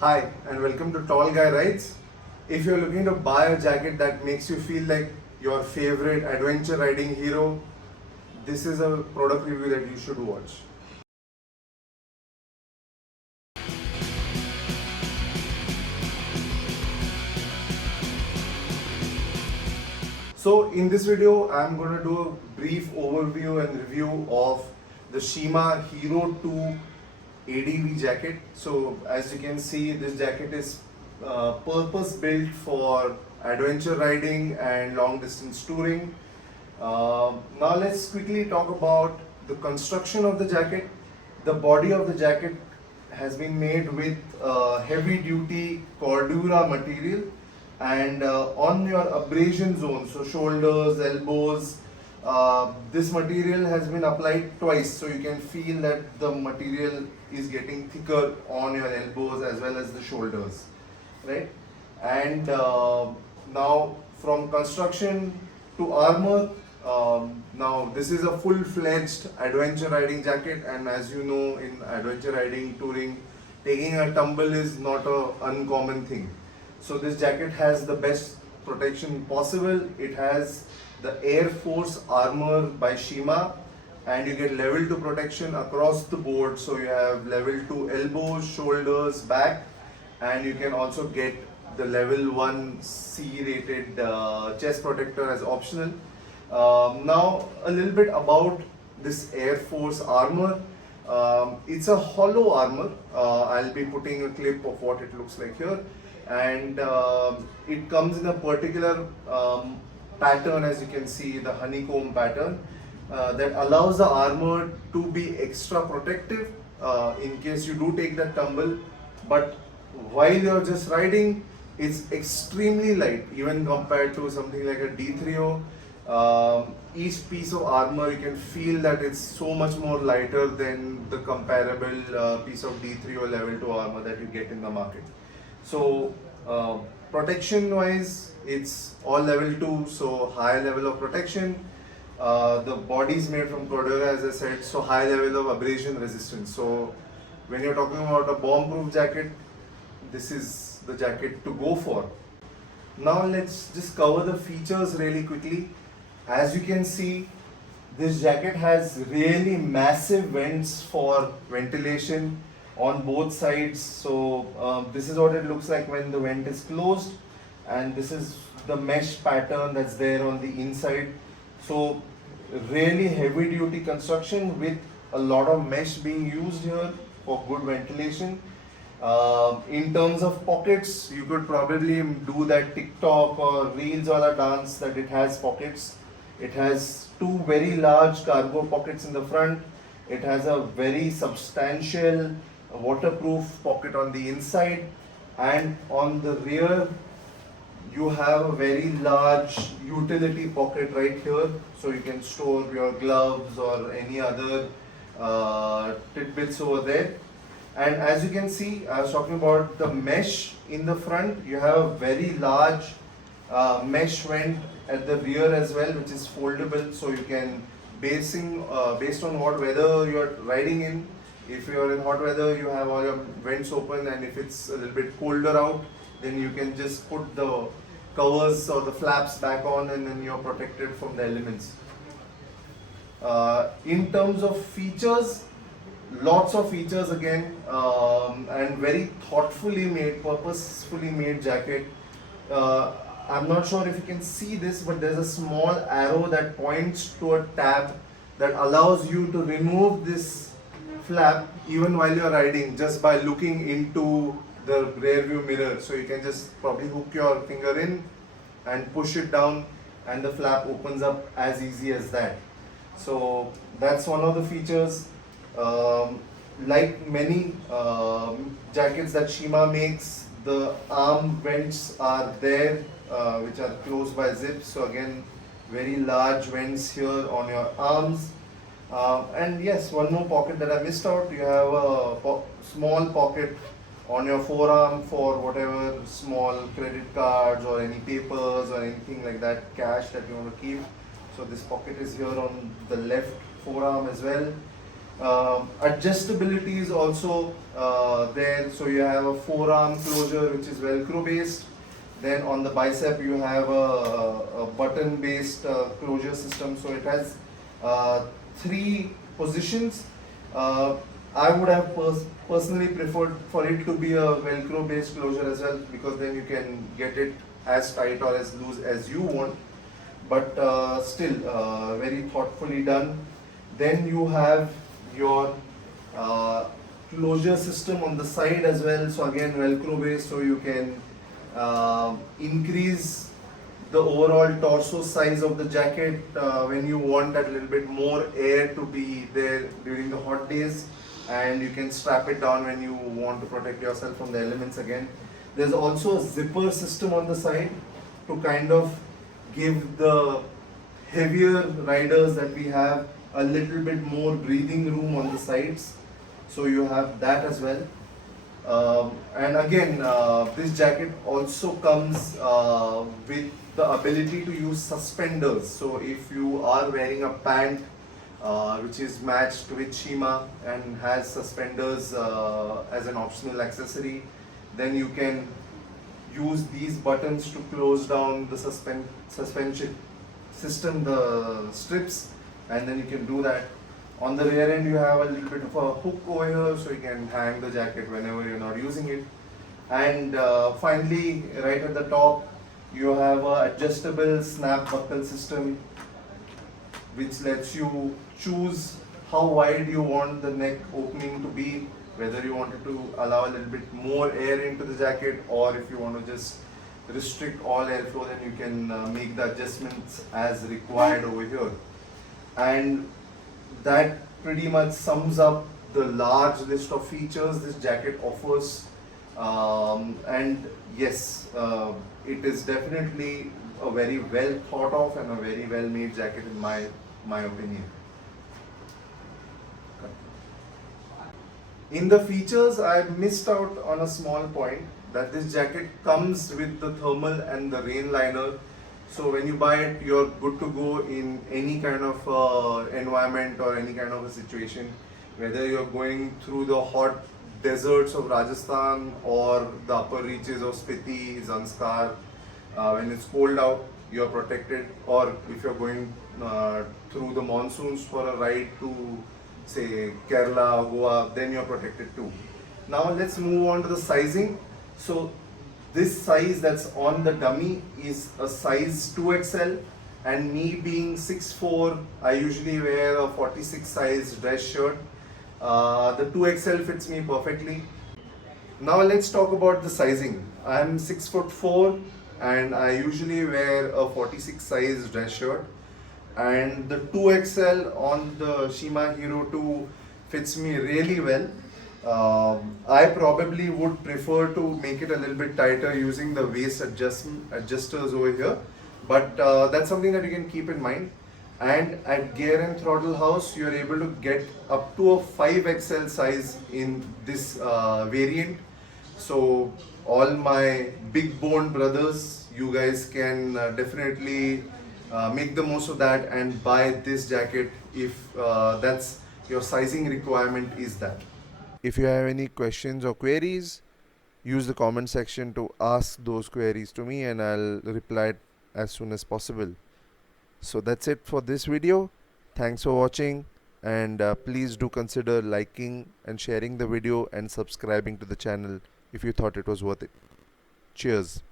Hi and welcome to TallGuyRides. If you're looking to buy a jacket that makes you feel like your favorite adventure riding hero, this is a product review that you should watch. So in this video, I'm going to do a brief overview and review of the Shima Hero 2 ADV jacket. So as you can see, this jacket is purpose built for adventure riding and long distance touring. Now let's quickly talk about the construction of the jacket. The body of the jacket has been made with heavy duty cordura material, and on your abrasion zone, so shoulders, elbows, this material has been applied twice, so you can feel that the material is getting thicker on your elbows as well as the shoulders, right? And now from construction to armor, now this is a full-fledged adventure riding jacket, and as you know, in adventure riding touring, taking a tumble is not a uncommon thing. So this jacket has the best protection possible. It has the Air Force armor by Shima, and you get level 2 protection across the board. So you have level 2 elbows, shoulders, back, and you can also get the level 1 C rated chest protector as optional. Now a little bit about this Air Force armor. It's a hollow armor. I'll be putting a clip of what it looks like here, and it comes in a particular pattern, as you can see, the honeycomb pattern, that allows the armor to be extra protective in case you do take that tumble. But while you're just riding, it's extremely light, even compared to something like a D3O. Each piece of armor, you can feel that it's so much more lighter than the comparable piece of D3O level 2 armor that you get in the market. So protection wise, it's all level 2, so high level of protection. The body is made from cordura, as I said, so high level of abrasion resistance. So when you're talking about a bomb proof jacket, this is the jacket to go for. Now let's just cover the features really quickly. As you can see, this jacket has really massive vents for ventilation on both sides. So this is what it looks like when the vent is closed, and this is the mesh pattern that's there on the inside. So really heavy duty construction with a lot of mesh being used here for good ventilation. In terms of pockets, you could probably do that TikTok or Reels wala dance that it has pockets. It has two very large cargo pockets in the front. It has a very substantial waterproof pocket on the inside, and on the rear you have a very large utility pocket right here, so you can store your gloves or any other tidbits over there. And as you can see, I was talking about the mesh in the front. You have a very large mesh vent at the rear as well, which is foldable, so you can based on what weather you're riding in. If you're in hot weather, you have all your vents open, and if it's a little bit colder out, then you can just put the covers or the flaps back on, and then you're protected from the elements. In terms of features, lots of features again, and very thoughtfully made, purposefully made jacket. I'm not sure if you can see this, but there's a small arrow that points to a tab that allows you to remove this flap even while you're riding, just by looking into the rear view mirror. So you can just probably hook your finger in and push it down, and the flap opens up as easy as that. So that's one of the features. Like many jackets that Shima makes, the arm vents are there, which are closed by zips. So again, very large vents here on your arms. And yes, one more pocket that I missed out. You have a small pocket on your forearm for whatever small credit cards or any papers or anything like that, cash that you want to keep. So this pocket is here on the left forearm as well. Adjustability is also there, so you have a forearm closure which is velcro based. Then on the bicep you have a button based closure system, so it has three positions. I would have personally preferred for it to be a velcro based closure as well, because then you can get it as tight or as loose as you want, but still very thoughtfully done. Then you have your closure system on the side as well, so again velcro based, so you can increase the overall torso size of the jacket when you want that little bit more air to be there during the hot days, and you can strap it down when you want to protect yourself from the elements again. There's also a zipper system on the side to kind of give the heavier riders that we have a little bit more breathing room on the sides, so you have that as well. And again, this jacket also comes with the ability to use suspenders. So if you are wearing a pant which is matched with Shima and has suspenders as an optional accessory, then you can use these buttons to close down the suspension system, the strips, and then you can do that. On the rear end you have a little bit of a hook over here, so you can hang the jacket whenever you're not using it. And finally, right at the top you have a adjustable snap buckle system which lets you choose how wide you want the neck opening to be, whether you wanted to allow a little bit more air into the jacket, or if you want to just restrict all airflow, then you can make the adjustments as required over here. And that pretty much sums up the large list of features this jacket offers. And yes, it is definitely a very well thought of and a very well made jacket in my opinion. In the features, I missed out on a small point, that this jacket comes with the thermal and the rain liner. So when you buy it, you're good to go in any kind of environment or any kind of a situation, whether you're going through the hot deserts of Rajasthan or the upper reaches of Spiti, Zanskar. When it's cold out, you're protected, or if you're going through the monsoons for a ride to say Kerala, Goa, then you're protected too. Now let's move on to the sizing. So this size that's on the dummy is a size 2XL, and me being 6'4", I usually wear a 46 size dress shirt. The 2XL fits me perfectly. Now let's talk about the sizing. I'm 6'4" and I usually wear a 46 size dress shirt, and the 2XL on the Shima Hero 2 fits me really well. I probably would prefer to make it a little bit tighter using the waist adjusters over here, but that's something that you can keep in mind. And at Gear and Throttle House, you're able to get up to a 5XL size in this variant. So all my big boned brothers, you guys can definitely make the most of that and buy this jacket if that's your sizing requirement is that. If you have any questions or queries, use the comment section to ask those queries to me, and I'll reply as soon as possible. So that's it for this video. Thanks for watching, and please do consider liking and sharing the video and subscribing to the channel if you thought it was worth it. Cheers.